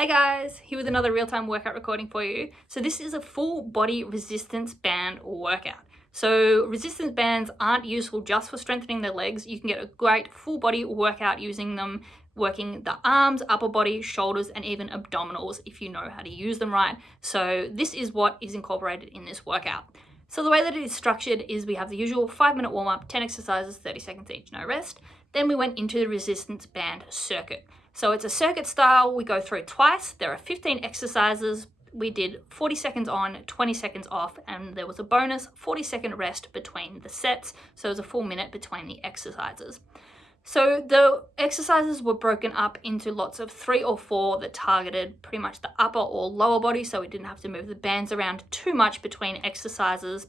Hey guys, here with another real-time workout recording for you. So this is a full body resistance band workout. So resistance bands aren't useful just for strengthening the legs. You can get a great full body workout using them, working the arms, upper body, shoulders, and even abdominals if you know how to use them right. So this is what is incorporated in this workout. So the way that it is structured is we have the usual 5-minute warm-up, 10 exercises, 30 seconds each, no rest. Then we went into the resistance band circuit. So it's a circuit style, we go through twice, there are 15 exercises, we did 40 seconds on, 20 seconds off, and there was a bonus 40-second rest between the sets, so it was a full minute between the exercises. So the exercises were broken up into lots of 3 or 4 that targeted pretty much the upper or lower body, so we didn't have to move the bands around too much between exercises,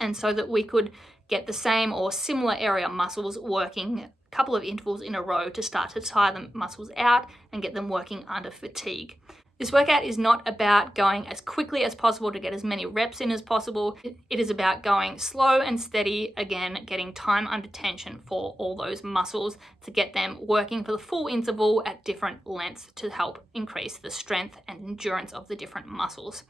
and so that we could get the same or similar area muscles working couple of intervals in a row to start to tire the muscles out and get them working under fatigue. This workout is not about going as quickly as possible to get as many reps in as possible. It is about going slow and steady, again, getting time under tension for all those muscles to get them working for the full interval at different lengths to help increase the strength and endurance of the different muscles.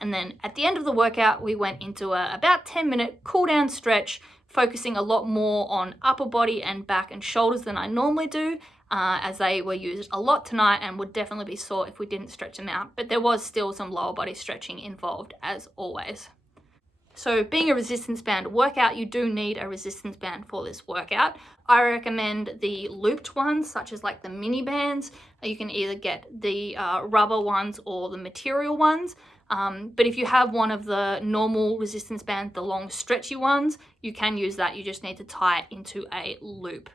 And then at the end of the workout, we went into a about 10-minute cool down stretch, focusing a lot more on upper body and back and shoulders than I normally do, as they were used a lot tonight and would definitely be sore if we didn't stretch them out. But there was still some lower body stretching involved as always. So being a resistance band workout, you do need a resistance band for this workout. I recommend the looped ones, such as like the mini bands. You can either get the rubber ones or the material ones. But if you have one of the normal resistance bands, the long stretchy ones, you can use that. You just need to tie it into a loop.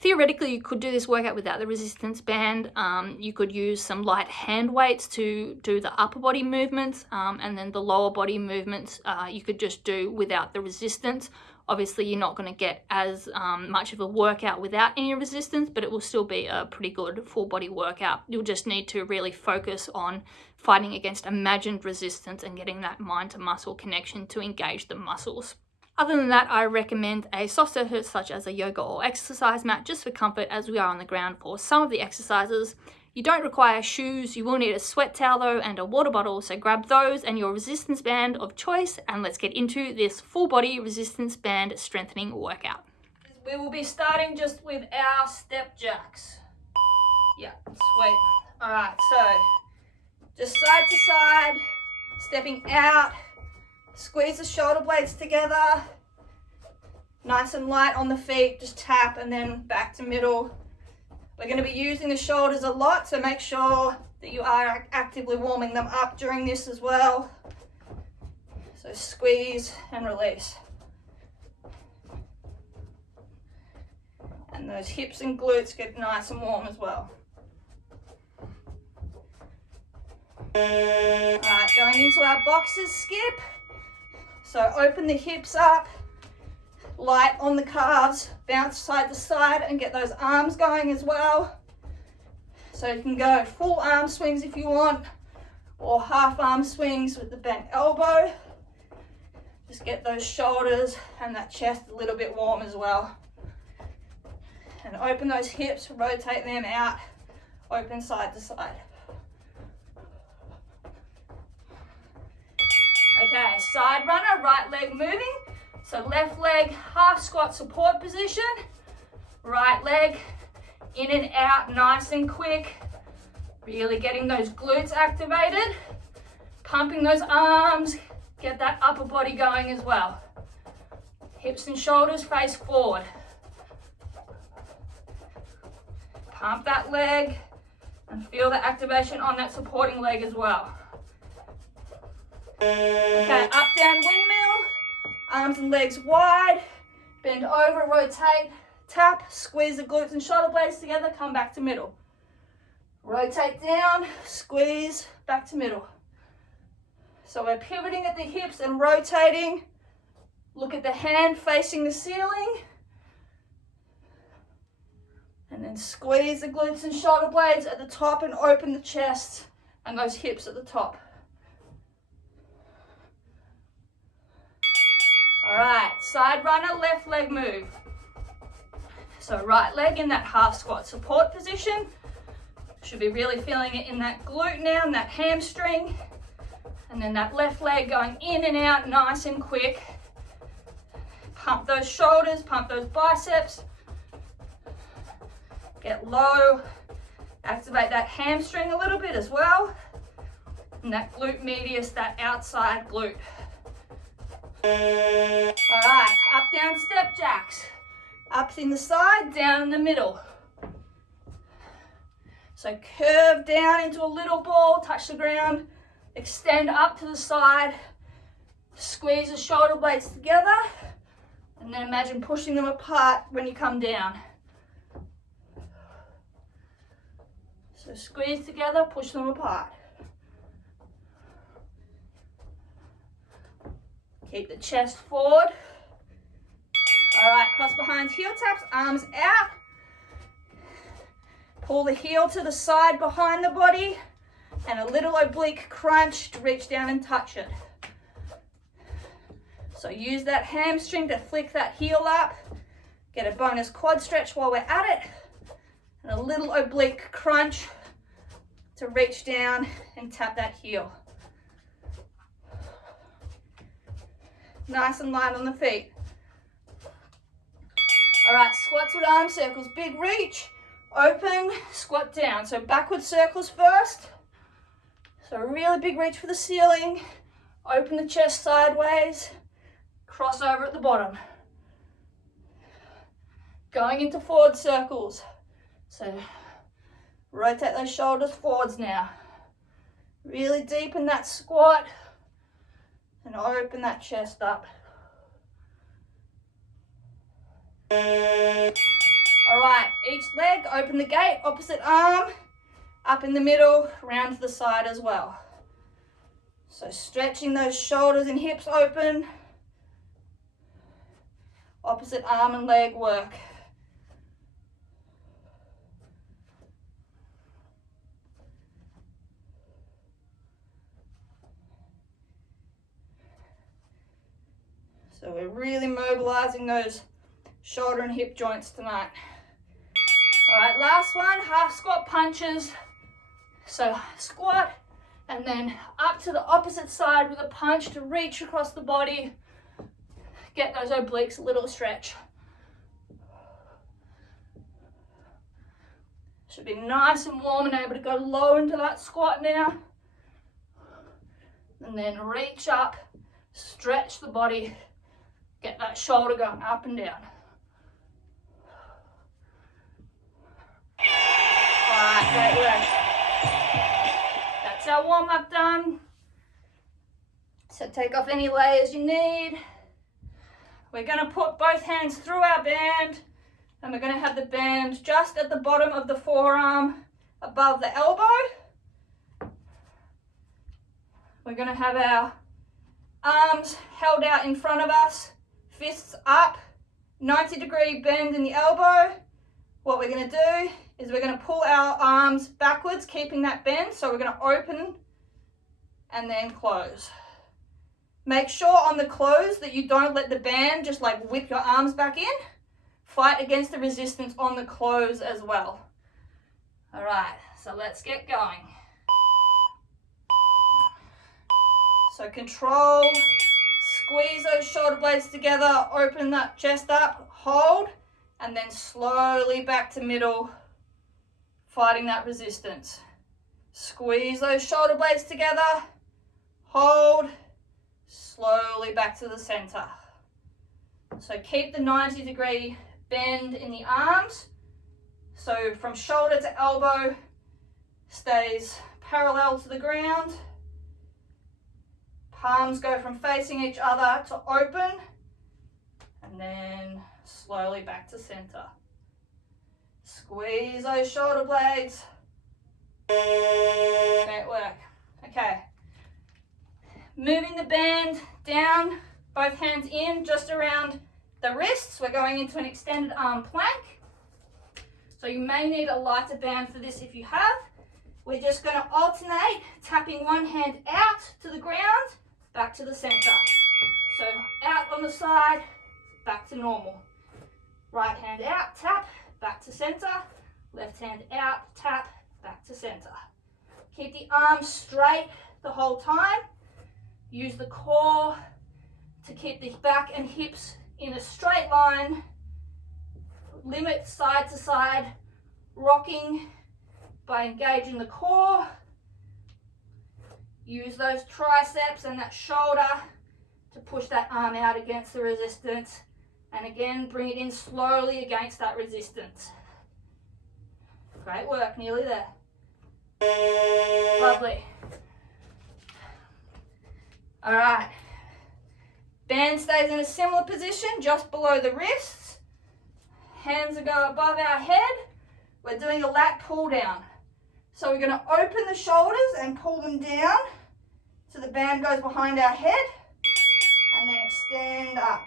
Theoretically, you could do this workout without the resistance band. You could use some light hand weights to do the upper body movements, and then the lower body movements you could just do without the resistance. Obviously, you're not going to get as much of a workout without any resistance, but it will still be a pretty good full body workout. You'll just need to really focus on fighting against imagined resistance and getting that mind to muscle connection to engage the muscles. Other than that, I recommend a soft surface such as a yoga or exercise mat just for comfort as we are on the ground for some of the exercises. You don't require shoes. You will need a sweat towel though and a water bottle, so grab those and your resistance band of choice and let's get into this full body resistance band strengthening workout. We will be starting just with our step jacks. Yeah, sweet. All right, so just side to side, stepping out, squeeze the shoulder blades together, nice and light on the feet, just tap and then back to middle. We're going to be using the shoulders a lot, so make sure that you are actively warming them up during this as well. So squeeze and release. And those hips and glutes get nice and warm as well. Alright, going into our boxes skip. So open the hips up, light on the calves, bounce side to side and get those arms going as well. So you can go full arm swings if you want, or half arm swings with the bent elbow. Just get those shoulders and that chest a little bit warm as well. And open those hips, rotate them out, open side to side. Okay, side runner, right leg moving. So left leg, half squat support position. Right leg, in and out, nice and quick. Really getting those glutes activated. Pumping those arms, get that upper body going as well. Hips and shoulders face forward. Pump that leg and feel the activation on that supporting leg as well. Okay, up, down, windmill. Arms and legs wide. Bend over, rotate, tap, squeeze the glutes and shoulder blades together, come back to middle. Rotate down, squeeze, back to middle. So we're pivoting at the hips and rotating. Look at the hand facing the ceiling. And then squeeze the glutes and shoulder blades at the top and open the chest and those hips at the top. All right, side runner, left leg move. So right leg in that half squat support position. Should be really feeling it in that glute now and that hamstring. And then that left leg going in and out nice and quick. Pump those shoulders, pump those biceps. Get low. Activate that hamstring a little bit as well. And that glute medius, that outside glute. All right, up, down, step jacks. Up in the side, down in the middle. So curve down into a little ball, touch the ground, extend up to the side, squeeze the shoulder blades together, and then imagine pushing them apart when you come down. So squeeze together, push them apart. Keep the chest forward. All right, cross behind heel taps, arms out. Pull the heel to the side behind the body and a little oblique crunch to reach down and touch it. So use that hamstring to flick that heel up. Get a bonus quad stretch while we're at it. And a little oblique crunch to reach down and tap that heel. Nice and light on the feet. All right, squats with arm circles. Big reach, open, squat down. So backward circles first. So a really big reach for the ceiling. Open the chest sideways. Cross over at the bottom. Going into forward circles. So rotate those shoulders forwards now. Really deepen that squat and open that chest up. All right, each leg, open the gate, opposite arm, up in the middle, round to the side as well. So stretching those shoulders and hips open. Opposite arm and leg work. So we're really mobilizing those shoulder and hip joints tonight. All right, last one, half squat punches. So squat and then up to the opposite side with a punch to reach across the body. Get those obliques a little stretch. Should be nice and warm and able to go low into that squat now. And then reach up, stretch the body, get that shoulder going up and down. All right, great work. That's our warm up done. So take off any layers you need. We're going to put both hands through our band and we're going to have the band just at the bottom of the forearm above the elbow. We're going to have our arms held out in front of us, fists up, 90-degree bend in the elbow. What we're going to do is we're going to pull our arms backwards, keeping that bend. So we're going to open and then close. Make sure on the close that you don't let the band just like whip your arms back in. Fight against the resistance on the close as well. All right, so let's get going. So control, squeeze those shoulder blades together, open that chest up, hold, and then slowly back to middle, fighting that resistance. Squeeze those shoulder blades together, hold, slowly back to the center. So keep the 90-degree bend in the arms. So from shoulder to elbow stays parallel to the ground. Palms go from facing each other to open and then slowly back to center. Squeeze those shoulder blades. Great work. Okay. Moving the band down, both hands in, just around the wrists. We're going into an extended arm plank. So you may need a lighter band for this if you have. We're just going to alternate, tapping one hand out to the ground, back to the center. So out on the side, back to normal. Right hand out, tap, back to center. Left hand out, tap, back to center. Keep the arms straight the whole time. Use the core to keep the back and hips in a straight line. Limit side to side rocking by engaging the core. Use those triceps and that shoulder to push that arm out against the resistance. And again, bring it in slowly against that resistance. Great work, nearly there. Lovely. All right. Band stays in a similar position, just below the wrists. Hands go above our head. We're doing a lat pull down. So we're going to open the shoulders and pull them down so the band goes behind our head, and then extend up.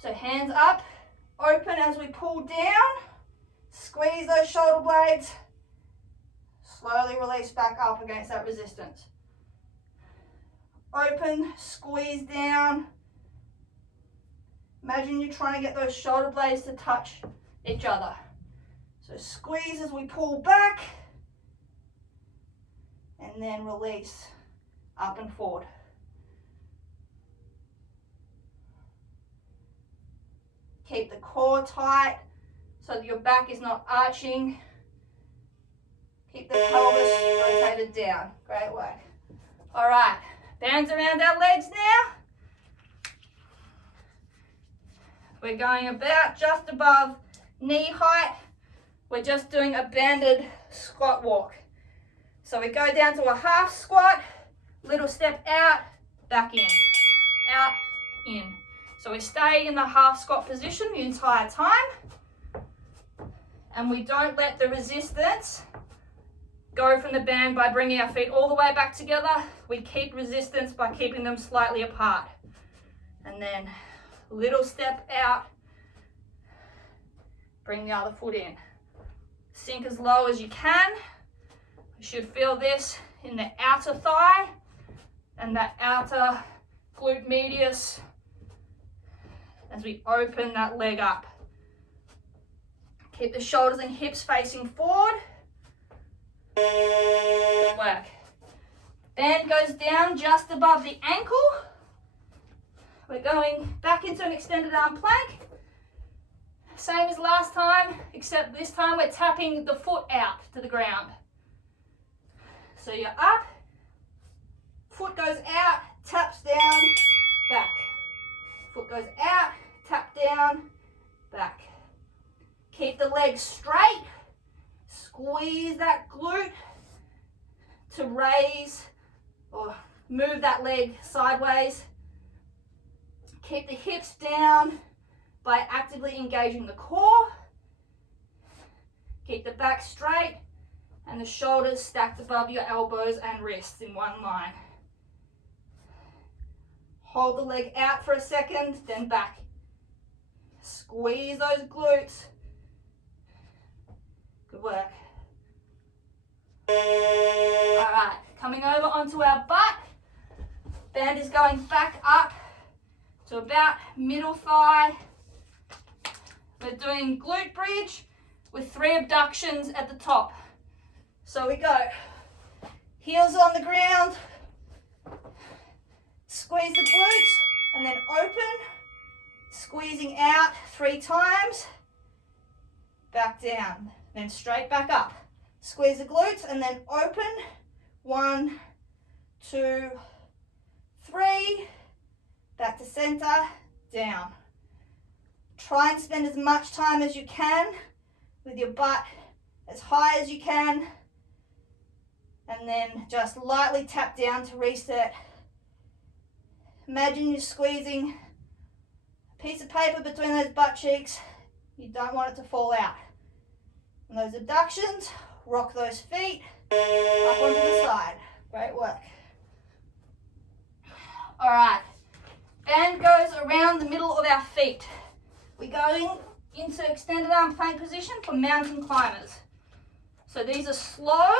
So hands up, open as we pull down, squeeze those shoulder blades, slowly release back up against that resistance. Open, squeeze down. Imagine you're trying to get those shoulder blades to touch each other. So squeeze as we pull back, and then release up and forward. Keep the core tight so that your back is not arching. Keep the pelvis rotated down. Great work. All right, bands around our legs now. We're going about just above knee height. We're just doing a banded squat walk. So we go down to a half squat, little step out, back in, out, in. So we stay in the half squat position the entire time, and we don't let the resistance go from the band by bringing our feet all the way back together. We keep resistance by keeping them slightly apart. And then little step out, bring the other foot in. Sink as low as you can. You should feel this in the outer thigh and that outer glute medius as we open that leg up. Keep the shoulders and hips facing forward. Good work. Band goes down just above the ankle. We're going back into an extended arm plank. Same as last time, except this time we're tapping the foot out to the ground. So you're up, foot goes out, taps down, back. Foot goes out, tap down, back. Keep the legs straight. Squeeze that glute to raise or move that leg sideways. Keep the hips down by actively engaging the core. Keep the back straight and the shoulders stacked above your elbows and wrists in one line. Hold the leg out for a second, then back. Squeeze those glutes. Good work. All right, coming over onto our butt. Band is going back up to about middle thigh. We're doing glute bridge with 3 abductions at the top. So we go, heels on the ground, squeeze the glutes, and then open, squeezing out 3 times, back down, then straight back up. Squeeze the glutes and then open, 1, 2, 3, back to center, down. Try and spend as much time as you can with your butt as high as you can, and then just lightly tap down to reset. Imagine you're squeezing a piece of paper between those butt cheeks. You don't want it to fall out. And those abductions, rock those feet up onto the side. Great work. All right, band goes around the middle of our feet. We're going into extended arm plank position for mountain climbers. So these are slow,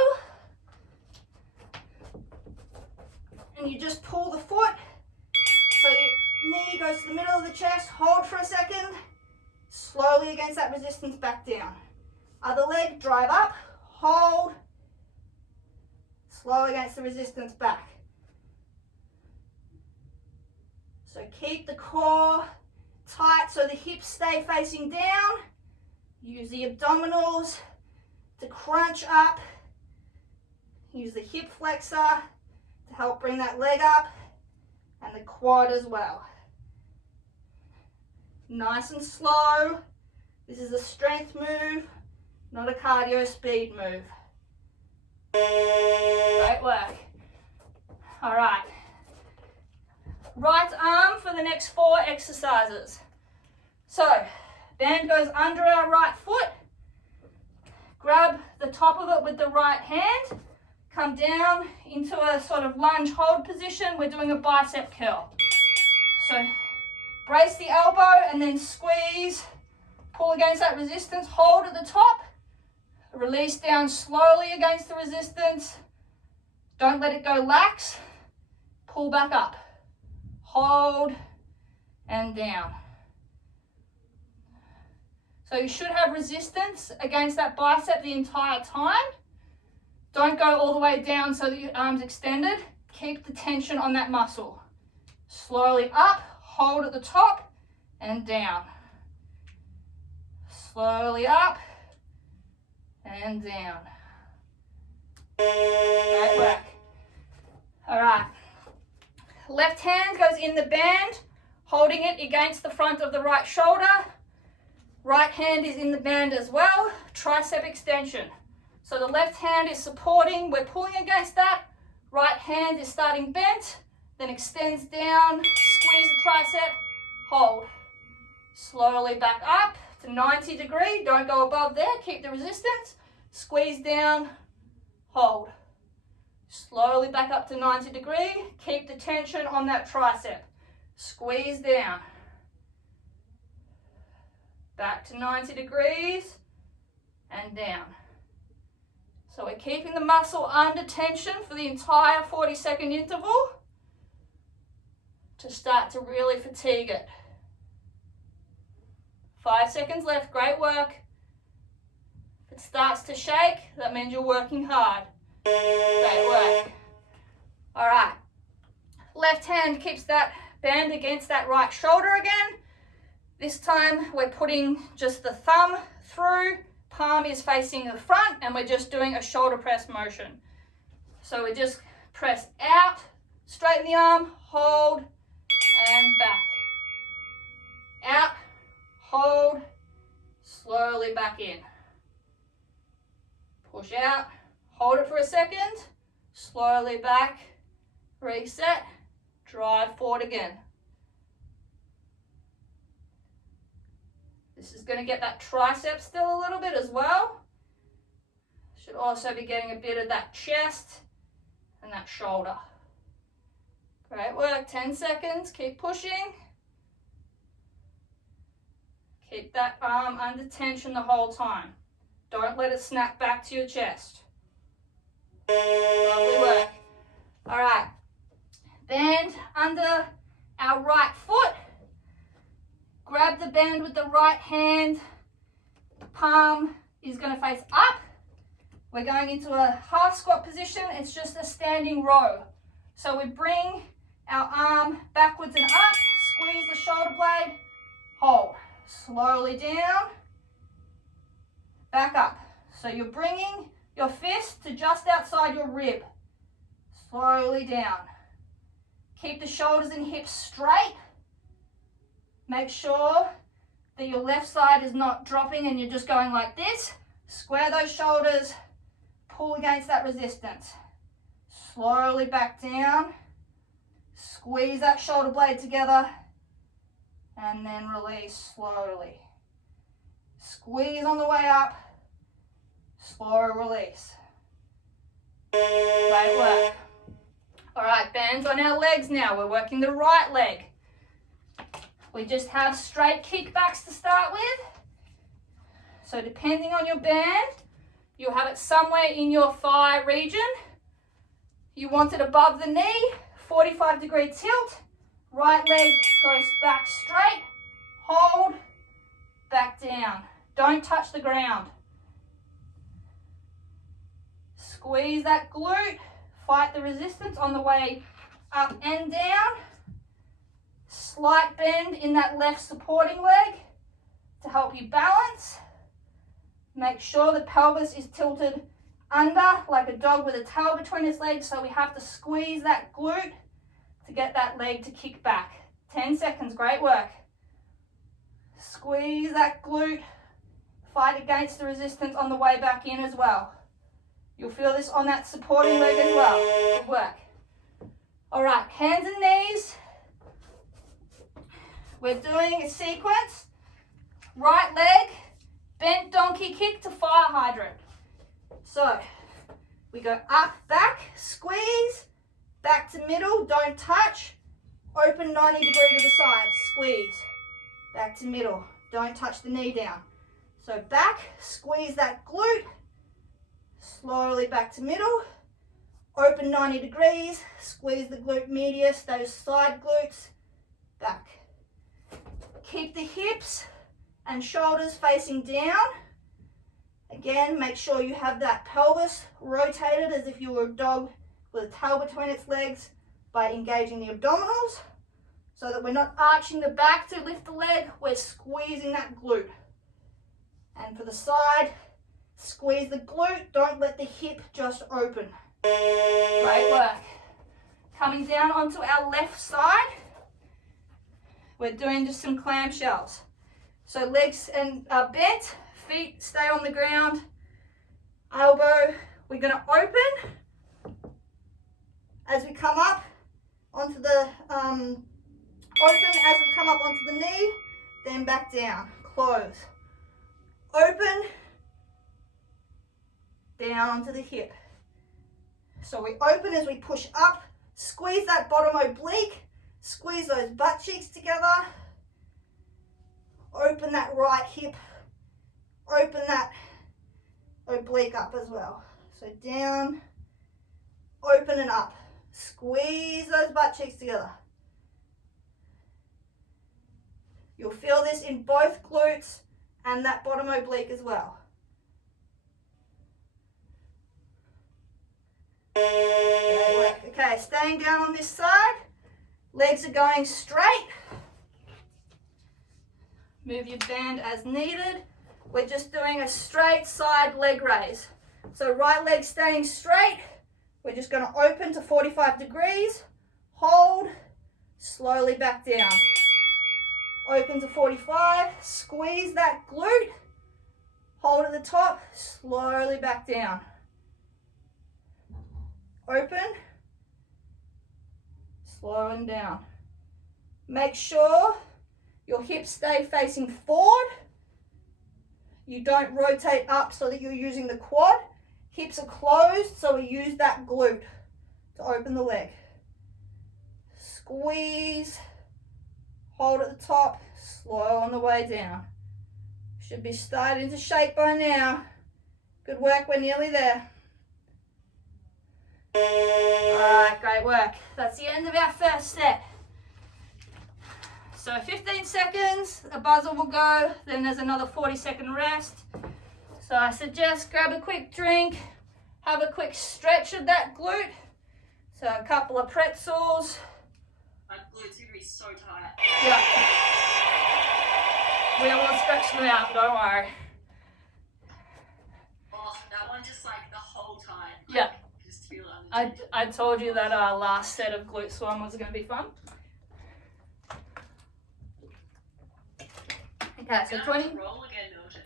and you just pull the foot. So your knee goes to the middle of the chest, hold for a second, slowly against that resistance, back down. Other leg, drive up, hold, slow against the resistance, back. So keep the core tight so the hips stay facing down. Use the abdominals to crunch up. Use the hip flexor to help bring that leg up, and the quad as well. Nice and slow. This is a strength move, not a cardio speed move. Great work. All right. Right arm for the next 4 exercises. So, band goes under our right foot. Grab the top of it with the right hand. Come down into a sort of lunge hold position. We're doing a bicep curl. So, brace the elbow and then squeeze. Pull against that resistance. Hold at the top. Release down slowly against the resistance. Don't let it go lax. Pull back up. Hold and down. So you should have resistance against that bicep the entire time. Don't go all the way down so that your arm's extended. Keep the tension on that muscle. Slowly up, hold at the top and down. Slowly up and down. Great work. All right. Left hand goes in the band, holding it against the front of the right shoulder. Right hand is in the band as well, tricep extension. So the left hand is supporting, we're pulling against that. Right hand is starting bent, then extends down, squeeze the tricep, hold. Slowly back up to 90 degree, don't go above there, keep the resistance. Squeeze down, hold. Slowly back up to 90 degree, keep the tension on that tricep. Squeeze down. Back to 90 degrees and down. So we're keeping the muscle under tension for the entire 40-second interval to start to really fatigue it. 5 seconds left, great work. If it starts to shake, that means you're working hard. Great work. All right. Left hand keeps that band against that right shoulder again. This time we're putting just the thumb through, palm is facing the front, and we're just doing a shoulder press motion. So we just press out, straighten the arm, hold, and back. Out, hold, slowly back in. Push out, hold it for a second, slowly back, reset, drive forward again. This is going to get that tricep still a little bit as well. Should also be getting a bit of that chest and that shoulder. Great work, 10 seconds, keep pushing. Keep that arm under tension the whole time. Don't let it snap back to your chest. Lovely work. All right, band under our right foot. Grab the band with the right hand. The palm is going to face up. We're going into a half squat position. It's just a standing row. So we bring our arm backwards and up. Squeeze the shoulder blade. Hold. Slowly down. Back up. So you're bringing your fist to just outside your rib. Slowly down. Keep the shoulders and hips straight. Make sure that your left side is not dropping and you're just going like this. Square those shoulders, pull against that resistance. Slowly back down. Squeeze that shoulder blade together and then release slowly. Squeeze on the way up, slow release. Great work. All right, bands on our legs now. We're working the right leg. We just have straight kickbacks to start with. So depending on your band, you'll have it somewhere in your thigh region. You want it above the knee, 45-degree tilt. Right leg goes back straight, hold, back down. Don't touch the ground. Squeeze that glute. Fight the resistance on the way up and down. Slight bend in that left supporting leg to help you balance. Make sure the pelvis is tilted under like a dog with a tail between its legs, so we have to squeeze that glute to get that leg to kick back. 10 seconds, great work. Squeeze that glute. Fight against the resistance on the way back in as well. You'll feel this on that supporting leg as well. Good work. All right, hands and knees. We're doing a sequence. Right leg, bent donkey kick to fire hydrant. So we go up, back, squeeze, back to middle, don't touch, open 90 degrees to the side, squeeze, back to middle, don't touch the knee down. So back, squeeze that glute, slowly back to middle, open 90 degrees, squeeze the glute medius, those side glutes, back. Keep the hips and shoulders facing down. Again, make sure you have that pelvis rotated as if you were a dog with a tail between its legs by engaging the abdominals, so that we're not arching the back to lift the leg, we're squeezing that glute. And for the side, squeeze the glute, don't let the hip just open. Great work. Coming down onto our left side, we're doing just some clamshells. So legs and bent, feet stay on the ground, elbow, we're going to open as we come up onto the, open as we come up onto the knee, then back down, close. Open, down onto the hip. So we open as we push up, squeeze that bottom oblique, squeeze those butt cheeks together, open that right hip, open that oblique up as well. So down, open and up, squeeze those butt cheeks together. You'll feel this in both glutes and that bottom oblique as well. Great work. Okay, staying down on this side, legs are going straight. Move your band as needed. We're just doing a straight side leg raise. So right leg staying straight. We're just going to open to 45 degrees, hold, slowly back down. Open to 45, squeeze that glute, hold at the top, slowly back down. Open, slow and down. Make sure your hips stay facing forward. You don't rotate up so that you're using the quad. Hips are closed, so we use that glute to open the leg. Squeeze, hold at the top, slow on the way down. Should be starting to shake by now. Good work, we're nearly there. All right, great work. That's the end of our first set. So 15 seconds, a buzzer will go, then there's another 40-second rest. So I suggest grab a quick drink, have a quick stretch of that glute. So a couple of pretzels. My glutes are going to be so tight. Yeah. We will stretch them out, don't worry. Oh, that one just like the whole time. Yeah. Just feel it. I told you that our last set of glute swim was going to be fun. Okay, so 20. Roll again, Milton.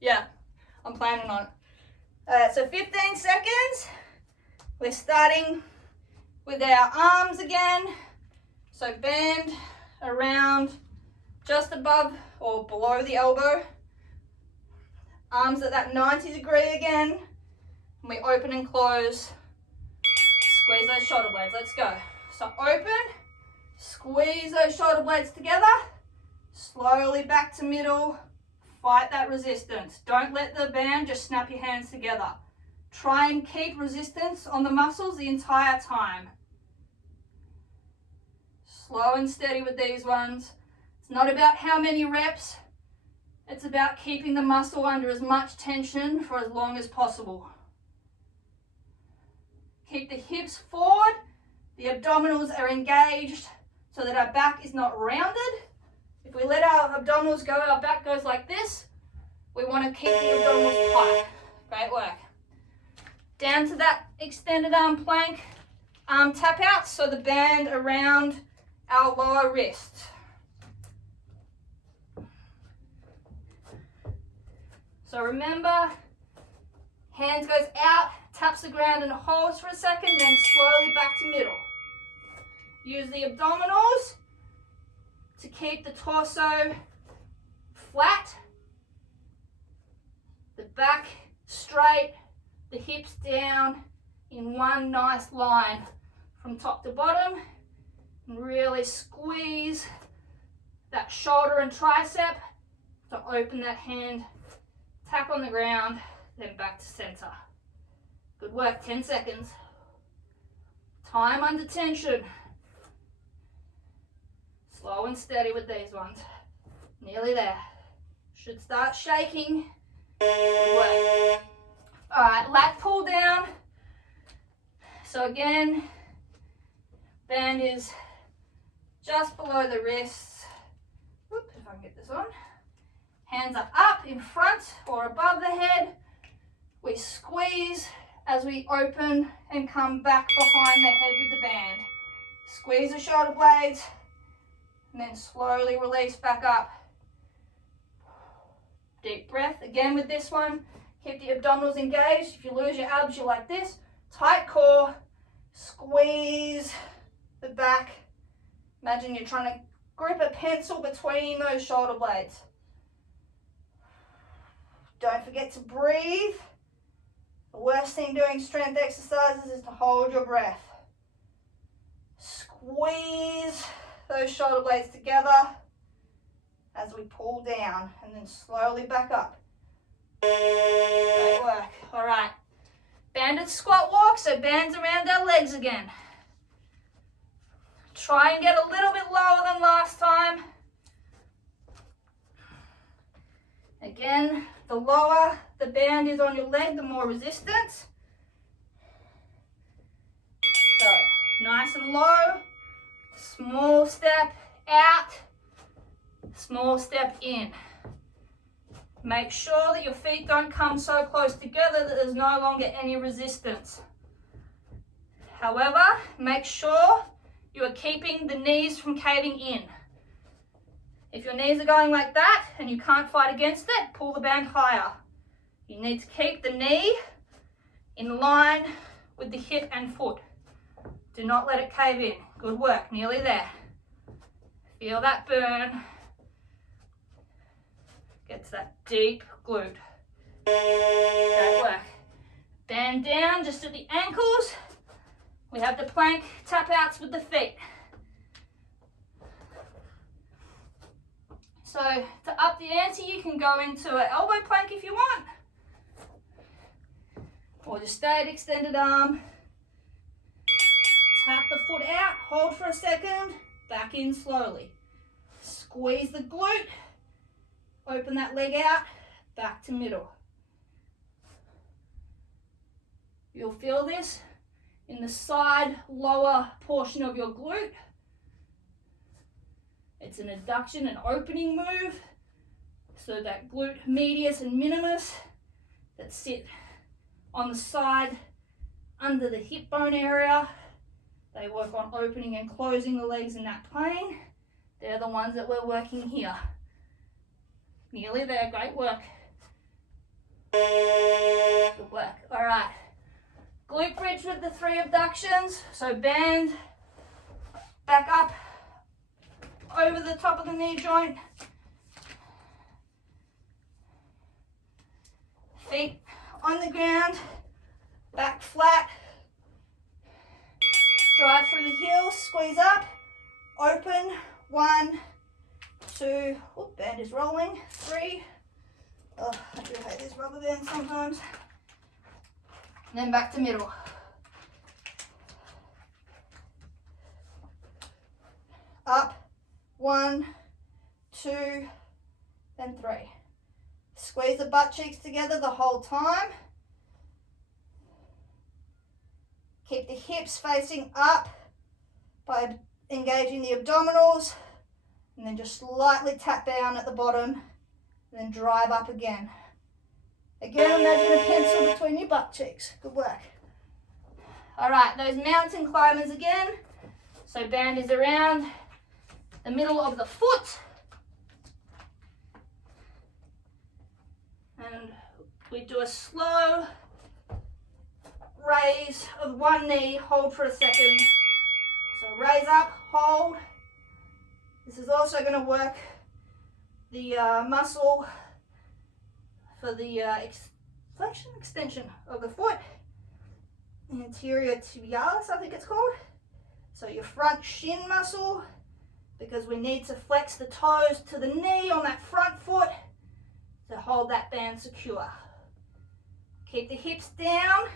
Yeah, I'm planning on it. So 15 seconds. We're starting with our arms again. So bend around just above or below the elbow. Arms at that 90 degree again. And we open and close. Squeeze those shoulder blades. Let's go. So open, squeeze those shoulder blades together. Slowly back to middle. Fight that resistance. Don't let the band just snap your hands together. Try and keep resistance on the muscles the entire time. Slow and steady with these ones. It's not about how many reps. It's about keeping the muscle under as much tension for as long as possible. Keep the hips forward. The abdominals are engaged so that our back is not rounded. If we let our abdominals go, our back goes like this. We want to keep the abdominals tight. Great work. Down to that extended arm plank, arm tap out, so the band around our lower wrist. So remember, hands goes out, taps the ground and holds for a second, then slowly back to middle. Use the abdominals to keep the torso flat, the back straight, the hips down in one nice line from top to bottom, and really squeeze that shoulder and tricep to open that hand, tap on the ground, then back to center. Good work, 10 seconds. Time under tension. Slow and steady with these ones. Nearly there. Should start shaking. Good work. All right, lat pull down. So again, band is just below the wrists. Whoop, if I can get this on. Hands are up in front or above the head. We squeeze as we open and come back behind the head with the band. Squeeze the shoulder blades and then slowly release back up. Deep breath again with this one. Keep the abdominals engaged. If you lose your abs, you're like this. Tight core, squeeze the back. Imagine you're trying to grip a pencil between those shoulder blades. Don't forget to breathe. The worst thing doing strength exercises is to hold your breath. Squeeze those shoulder blades together as we pull down and then slowly back up. Great work. All right. Banded squat walk, so bands around our legs again. Try and get a little bit lower than last time. Again, the lower the band is on your leg, the more resistance. So, nice and low. Small step out. Small step in. Make sure that your feet don't come so close together that there's no longer any resistance. However, make sure you are keeping the knees from caving in. If your knees are going like that and you can't fight against it, pull the band higher. You need to keep the knee in line with the hip and foot. Do not let it cave in. Good work, nearly there. Feel that burn. Get to that deep glute. Great work. Band down just at the ankles. We have the plank tap outs with the feet. So to up the ante, you can go into an elbow plank if you want. Or just stay at extended arm. Tap the foot out, hold for a second, back in slowly. Squeeze the glute. Open that leg out, back to middle. You'll feel this in the side lower portion of your glute. It's an adduction and opening move. So that glute medius and minimus that sit on the side under the hip bone area, they work on opening and closing the legs in that plane. They're the ones that we're working here. Nearly there, great work. Good work, all right. Glute bridge with the 3 abductions. So band back up over the top of the knee joint. Feet on the ground, back flat. Drive through the heels, squeeze up, open, 1, 2, band is rolling, 3, oh, I do hate this rubber band sometimes, and then back to middle. Up, 1, 2, then 3. Squeeze the butt cheeks together the whole time. Keep the hips facing up by engaging the abdominals, and then just slightly tap down at the bottom, and then drive up again. Again, imagine a pencil between your butt cheeks. Good work. All right, those mountain climbers again. So band is around the middle of the foot. And we do a slow raise of one knee, hold for a second. So raise up, hold. This is also going to work the muscle for the flexion extension of the foot, anterior tibialis, I think it's called. So your front shin muscle, because we need to flex the toes to the knee on that front foot to hold that band secure. Keep the hips down,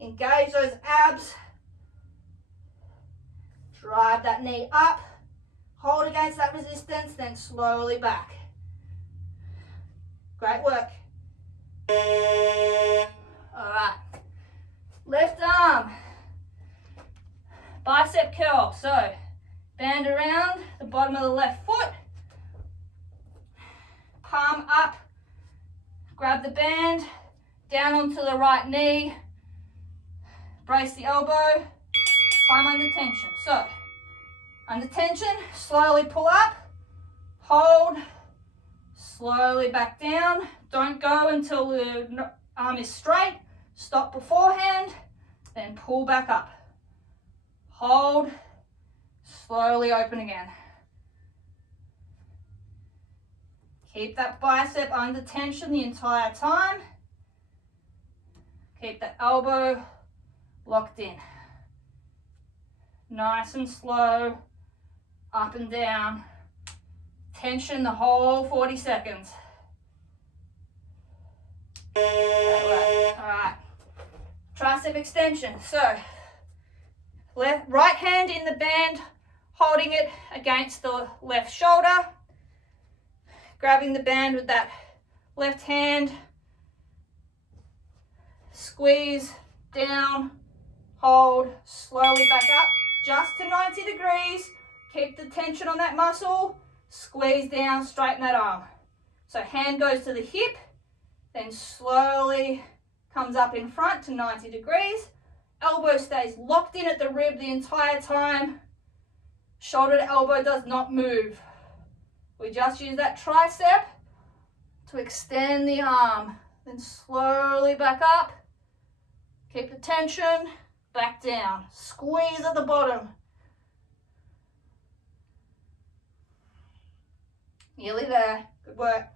engage those abs, drive that knee up, hold against that resistance, then slowly back. Great work. All right, left arm, bicep curl. So band around the bottom of the left foot, palm up, grab the band, down onto the right knee, brace the elbow, climb under tension. So under tension, slowly pull up, hold, slowly back down. Don't go until the arm is straight. Stop beforehand, then pull back up. Hold, slowly open again. Keep that bicep under tension the entire time. Keep the elbow locked in. Nice and slow, up and down. Tension the whole 40 seconds. All right. Tricep extension. So, right hand in the band, holding it against the left shoulder. Grabbing the band with that left hand. Squeeze down, hold, slowly back up, just to 90 degrees. Keep the tension on that muscle. Squeeze down, straighten that arm. So hand goes to the hip, then slowly comes up in front to 90 degrees. Elbow stays locked in at the rib the entire time. Shoulder to elbow does not move. We just use that tricep to extend the arm. Then slowly back up. Keep the tension, back down. Squeeze at the bottom. Nearly there. Good work.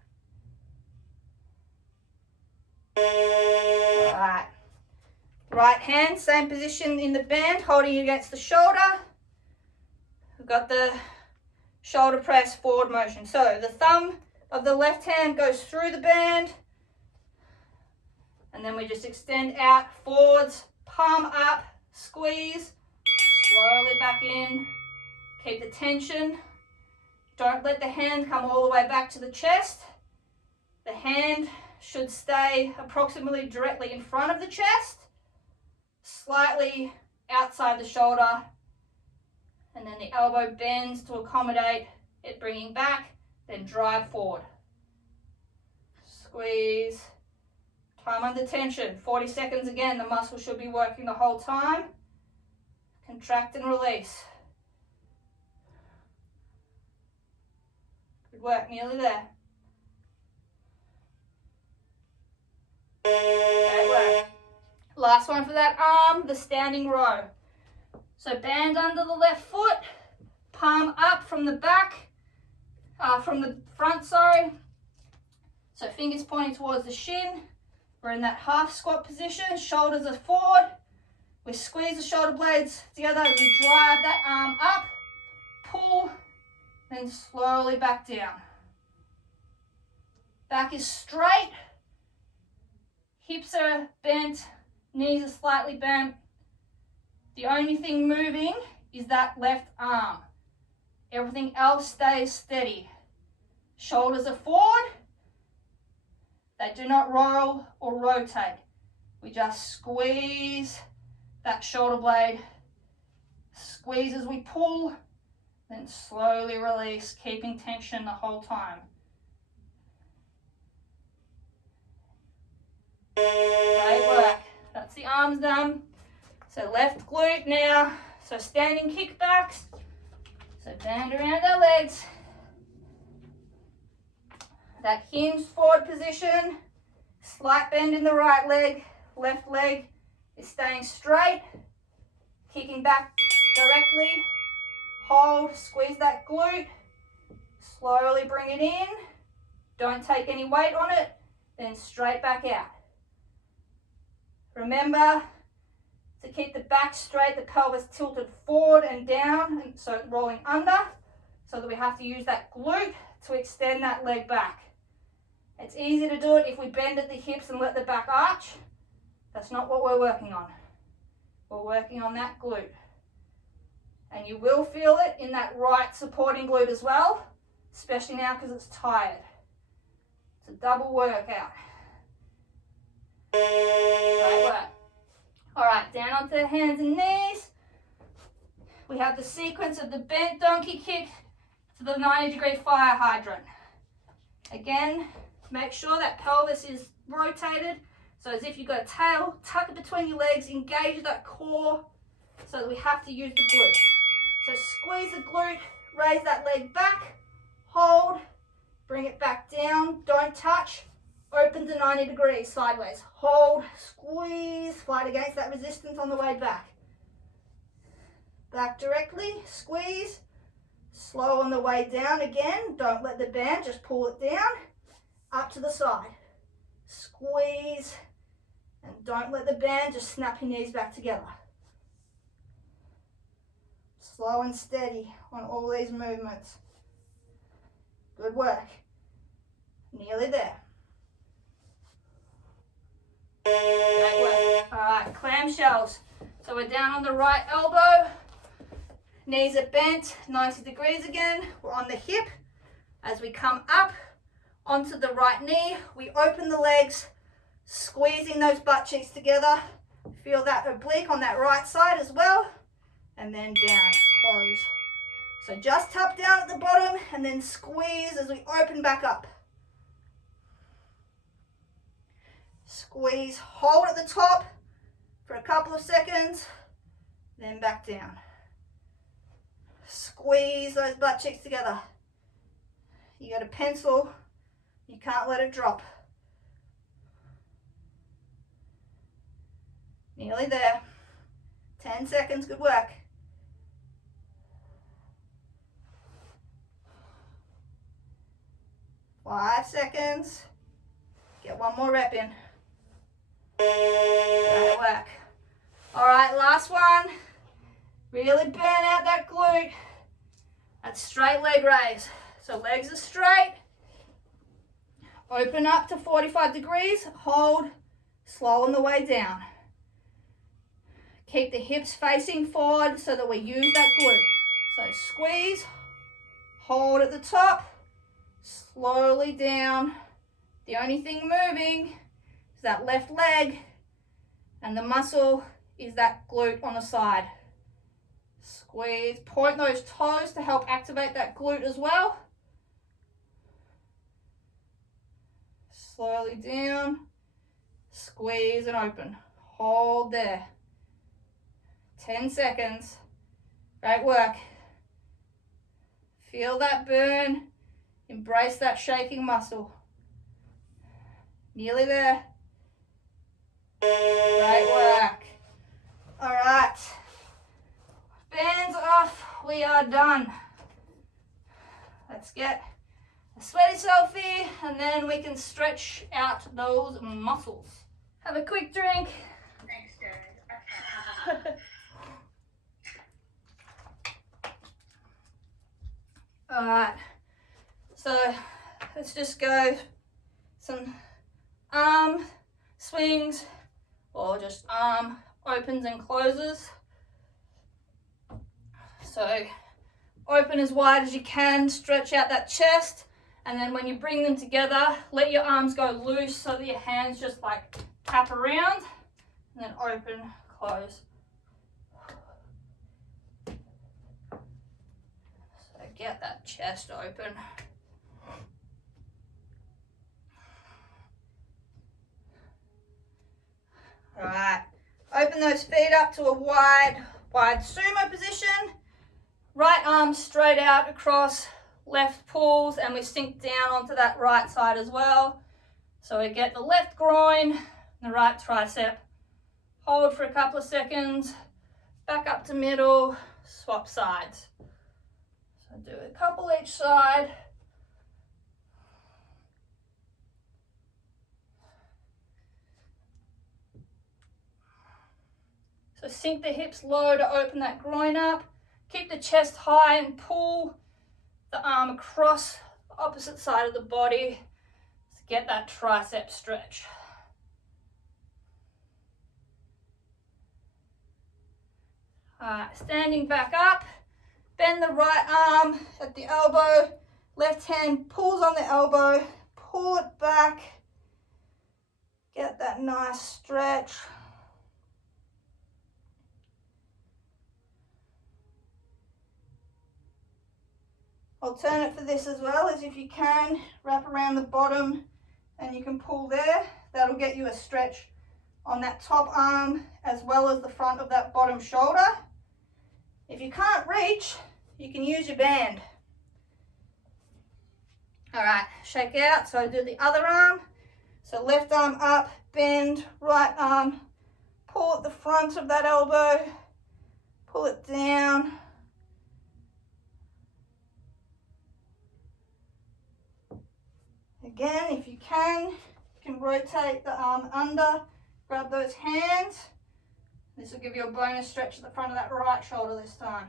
All right. Right hand, same position in the band, holding against the shoulder. We've got the shoulder press forward motion. So the thumb of the left hand goes through the band, and then we just extend out forwards, palm up, squeeze, slowly back in. Keep the tension. Don't let the hand come all the way back to the chest. The hand should stay approximately directly in front of the chest, slightly outside the shoulder, and then the elbow bends to accommodate it bringing back, then drive forward. Squeeze. Time under tension, 40 seconds again. The muscle should be working the whole time. Contract and release. Good work, nearly there. Great work. Last one for that arm, the standing row. So band under the left foot, palm up from the back, from the front, sorry. So fingers pointing towards the shin. We're in that half squat position, shoulders are forward. We squeeze the shoulder blades together as we drive that arm up, pull, then slowly back down. Back is straight, hips are bent, knees are slightly bent. The only thing moving is that left arm. Everything else stays steady. Shoulders are forward. They do not roll or rotate. We just squeeze that shoulder blade. Squeeze as we pull, then slowly release, keeping tension the whole time. Great work. That's the arms done. So left glute now. So standing kickbacks. So bend around our legs. That hinged forward position. Slight bend in the right leg. Left leg is staying straight. Kicking back directly. Hold, squeeze that glute. Slowly bring it in. Don't take any weight on it. Then straight back out. Remember to keep the back straight, the pelvis tilted forward and down, and so rolling under, so that we have to use that glute to extend that leg back. It's easy to do it if we bend at the hips and let the back arch. That's not what we're working on. We're working on that glute. And you will feel it in that right supporting glute as well, especially now because it's tired. It's a double workout. Great work. All right, down onto the hands and knees. We have the sequence of the bent donkey kick to the 90-degree fire hydrant. Again, make sure that pelvis is rotated, so as if you've got a tail, tuck it between your legs, engage that core, so that we have to use the glute. So squeeze the glute, raise that leg back, hold, bring it back down, don't touch. Open to 90 degrees sideways. Hold, squeeze, fight against that resistance on the way back. Back directly, squeeze. Slow on the way down again. Don't let the band, just pull it down. Up to the side. Squeeze. And don't let the band, just snap your knees back together. Slow and steady on all these movements. Good work. Nearly there. Great work. All right, clamshells. So we're down on the right elbow. Knees are bent, 90 degrees again. We're on the hip. As we come up onto the right knee, we open the legs, squeezing those butt cheeks together. Feel that oblique on that right side as well. And then down, close. So just tap down at the bottom and then squeeze as we open back up. Squeeze, hold at the top for a couple of seconds, then back down. Squeeze those butt cheeks together. You got a pencil, you can't let it drop. Nearly there. 10 seconds, good work. Five seconds. Get one more rep in. Great work. All right, last one. Really burn out that glute. That's straight leg raise. So legs are straight. Open up to 45 degrees. Hold. Slow on the way down. Keep the hips facing forward so that we use that glute. So squeeze. Hold at the top. Slowly down. The only thing moving is that left leg, and the muscle is that glute on the side. Squeeze, point those toes to help activate that glute as well. Slowly down, squeeze and open. Hold there. 10 seconds. Great work. Feel that burn. Embrace that shaking muscle. Nearly there. Great work. All right. Bands off. We are done. Let's get a sweaty selfie and then we can stretch out those muscles. Have a quick drink. Thanks, Jared. Okay. All right. So let's just go some arm swings or just arm opens and closes. So open as wide as you can, stretch out that chest, and then when you bring them together, let your arms go loose so that your hands just like tap around, and then open, close, that chest open. All right, open those feet up to a wide sumo position. Right arm straight out across, left pulls, and we sink down onto that right side as well. So we get the left groin, the right tricep. Hold for a couple of seconds, back up to middle, swap sides. So do a couple each side. So sink the hips low to open that groin up. Keep the chest high and pull the arm across the opposite side of the body to get that tricep stretch. Standing back up, bend the right arm at the elbow, left hand pulls on the elbow, pull it back, get that nice stretch. Alternate for this as well is if you can, wrap around the bottom and you can pull there. That'll get you a stretch on that top arm as well as the front of that bottom shoulder. If you can't reach, you can use your band. All right, shake out. So do the other arm. So left arm up, bend, right arm, pull at the front of that elbow, pull it down. Again, if you can rotate the arm under, grab those hands. This will give you a bonus stretch at the front of that right shoulder this time.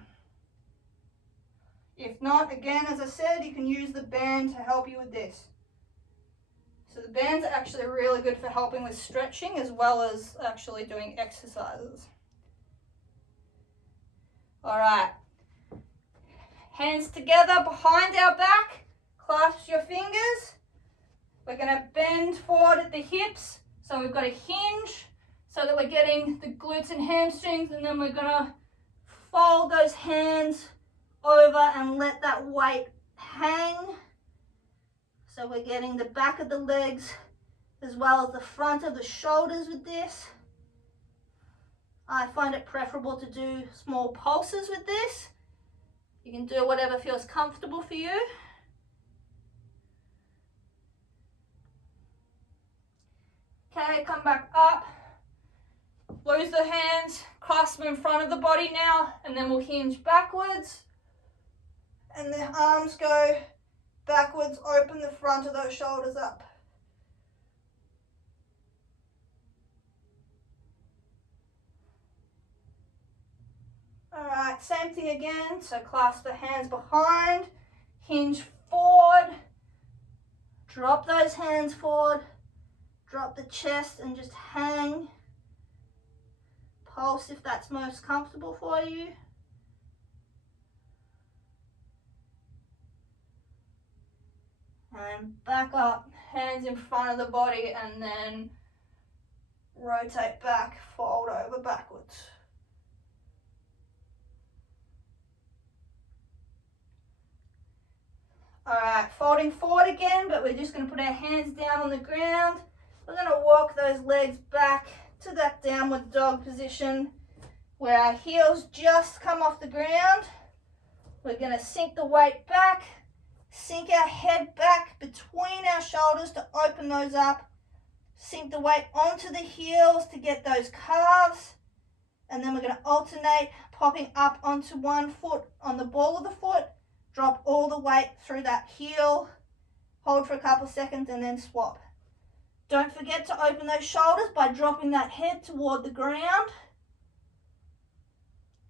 If not, again, as I said, you can use the band to help you with this. So the bands are actually really good for helping with stretching as well as actually doing exercises. All right, hands together behind our back, clasp your fingers. We're going to bend forward at the hips, so we've got a hinge so that we're getting the glutes and hamstrings, and then we're going to fold those hands over and let that weight hang. So we're getting the back of the legs as well as the front of the shoulders with this. I find it preferable to do small pulses with this. You can do whatever feels comfortable for you. Okay, come back up, lose the hands, clasp them in front of the body now, and then we'll hinge backwards. And the arms go backwards, open the front of those shoulders up. All right, same thing again. So clasp the hands behind, hinge forward, drop those hands forward. Drop the chest and just hang. Pulse if that's most comfortable for you. And back up, hands in front of the body, and then rotate back, fold over backwards. All right, folding forward again, but we're just going to put our hands down on the ground. We're going to walk those legs back to that downward dog position where our heels just come off the ground. We're going to sink the weight back, sink our head back between our shoulders to open those up, sink the weight onto the heels to get those calves, and then we're going to alternate popping up onto one foot on the ball of the foot, drop all the weight through that heel, hold for a couple seconds, and then swap. Don't forget to open those shoulders by dropping that head toward the ground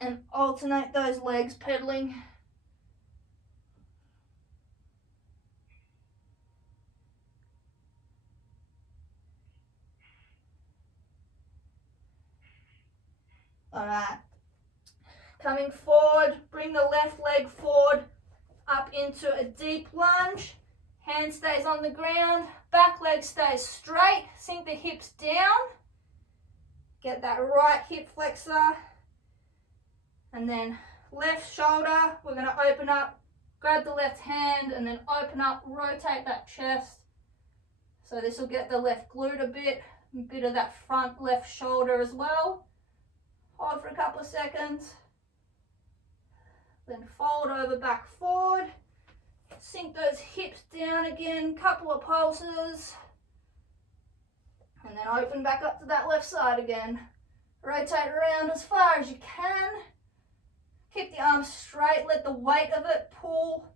and alternate those legs pedaling. All right, coming forward, bring the left leg forward up into a deep lunge. Hand stays on the ground, back leg stays straight, sink the hips down, get that right hip flexor, and then left shoulder, we're going to open up, grab the left hand and then open up, rotate that chest. So this will get the left glute a bit of that front left shoulder as well. Hold for a couple of seconds. Then fold over back forward. Sink those hips down again, couple of pulses. And then open back up to that left side again. Rotate around as far as you can. Keep the arms straight, let the weight of it pull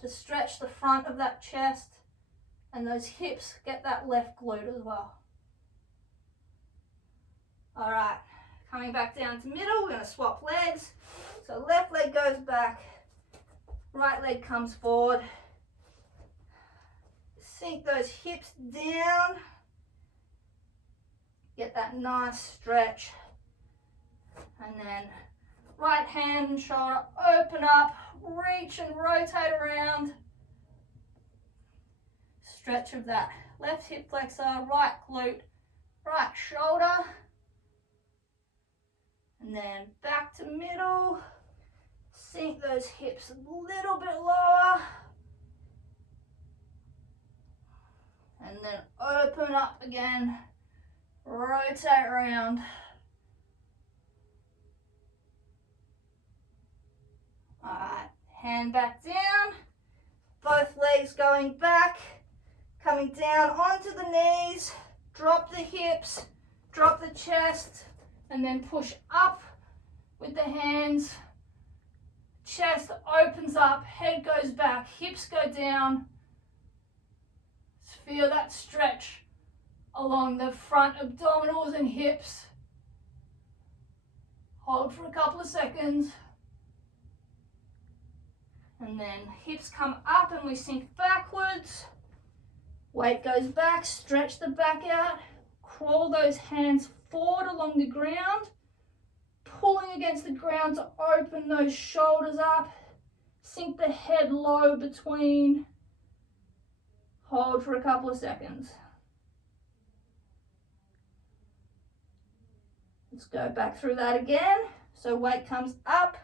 to stretch the front of that chest. And those hips get that left glute as well. All right, coming back down to middle, we're gonna swap legs. So left leg goes back, right leg comes forward. Sink those hips down. Get that nice stretch. And then right hand and shoulder, open up, reach and rotate around. Stretch of that left hip flexor, right glute, right shoulder. And then back to middle. Sink those hips a little bit lower. And then open up again. Rotate around. Alright, hand back down. Both legs going back. Coming down onto the knees. Drop the hips. Drop the chest. And then push up with the hands. Chest opens up. Head goes back. Hips go down. Feel that stretch along the front abdominals and hips. Hold for a couple of seconds. And then hips come up and we sink backwards. Weight goes back, stretch the back out. Crawl those hands forward along the ground. Pulling against the ground to open those shoulders up. Sink the head low between. Hold for a couple of seconds. Let's go back through that again. So weight comes up,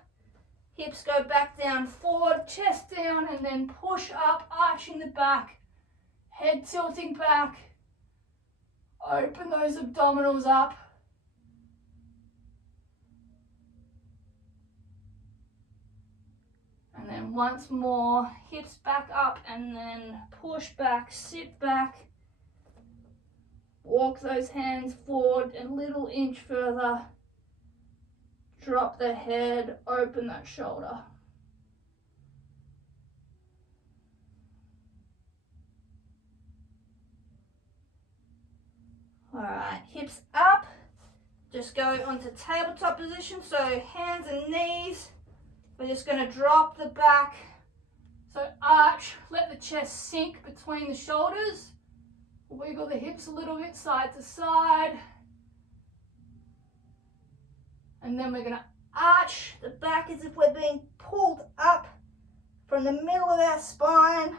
hips go back down, forward, chest down, and then push up, arching the back, head tilting back. Open those abdominals up. And then once more, hips back up and then push back, sit back. Walk those hands forward a little inch further. Drop the head, open that shoulder. All right, hips up. Just go onto tabletop position, so hands and knees. We're just going to drop the back. So arch, let the chest sink between the shoulders. Wiggle the hips a little bit side to side. And then we're going to arch the back as if we're being pulled up from the middle of our spine.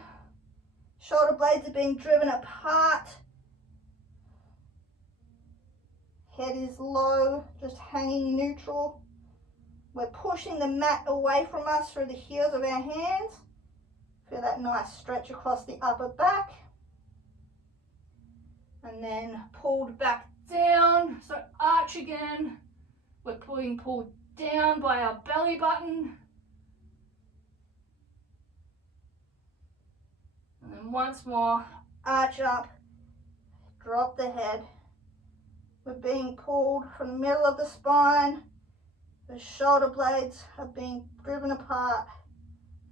Shoulder blades are being driven apart. Head is low, just hanging neutral. We're pushing the mat away from us through the heels of our hands. Feel that nice stretch across the upper back. And then pulled back down, so arch again. We're being pulled down by our belly button. And then once more, arch up, drop the head. We're being pulled from the middle of the spine. The shoulder blades are being driven apart.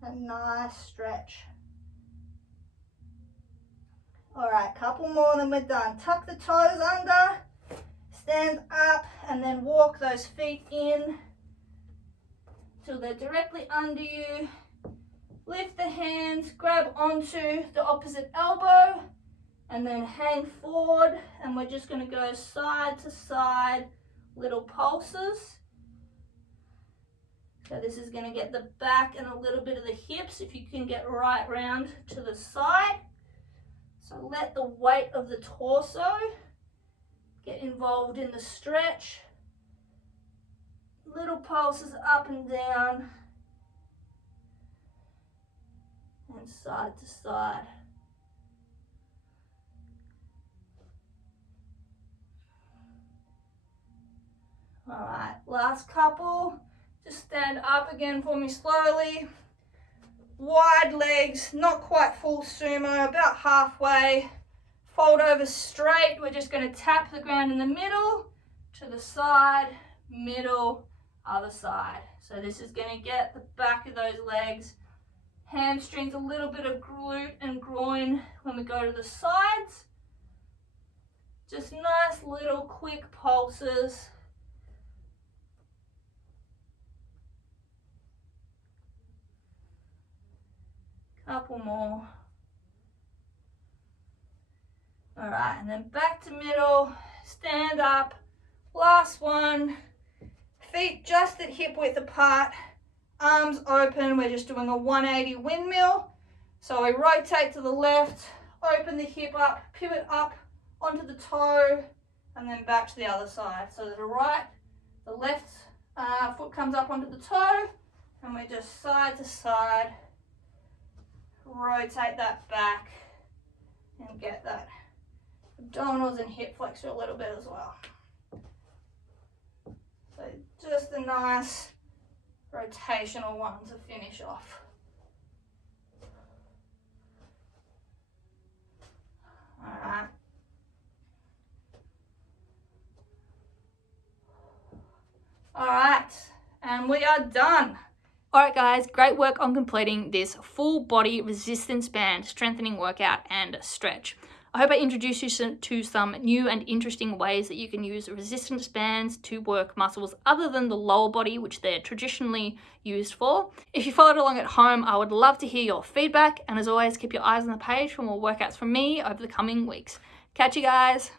A nice stretch. All right, couple more and then we're done. Tuck the toes under, stand up, and then walk those feet in till they're directly under you. Lift the hands, grab onto the opposite elbow, and then hang forward. And we're just going to go side to side, little pulses. So this is going to get the back and a little bit of the hips if you can get right round to the side. So let the weight of the torso get involved in the stretch. Little pulses up and down. going side to side. All right, last couple. Just stand up again for me slowly. Wide legs, not quite full sumo, about halfway. Fold over straight. We're just going to tap the ground in the middle, to the side, middle, other side. So this is going to get the back of those legs, hamstrings, a little bit of glute and groin when we go to the sides. Just nice little quick pulses. Couple more. All right, and then back to middle, stand up, last one, feet just at hip width apart, arms open. We're just doing a 180 windmill. So we rotate to the left, open the hip up, pivot up onto the toe, and then back to the other side. So the left foot comes up onto the toe, and we're just side to side, rotate that back, and get that abdominals and hip flexor a little bit as well. So just a nice rotational one to finish off. All right. All right, and we are done. Alright guys, great work on completing this full body resistance band strengthening workout and stretch. I hope I introduced you to some new and interesting ways that you can use resistance bands to work muscles other than the lower body, which they're traditionally used for. If you followed along at home, I would love to hear your feedback, and as always, keep your eyes on the page for more workouts from me over the coming weeks. Catch you guys!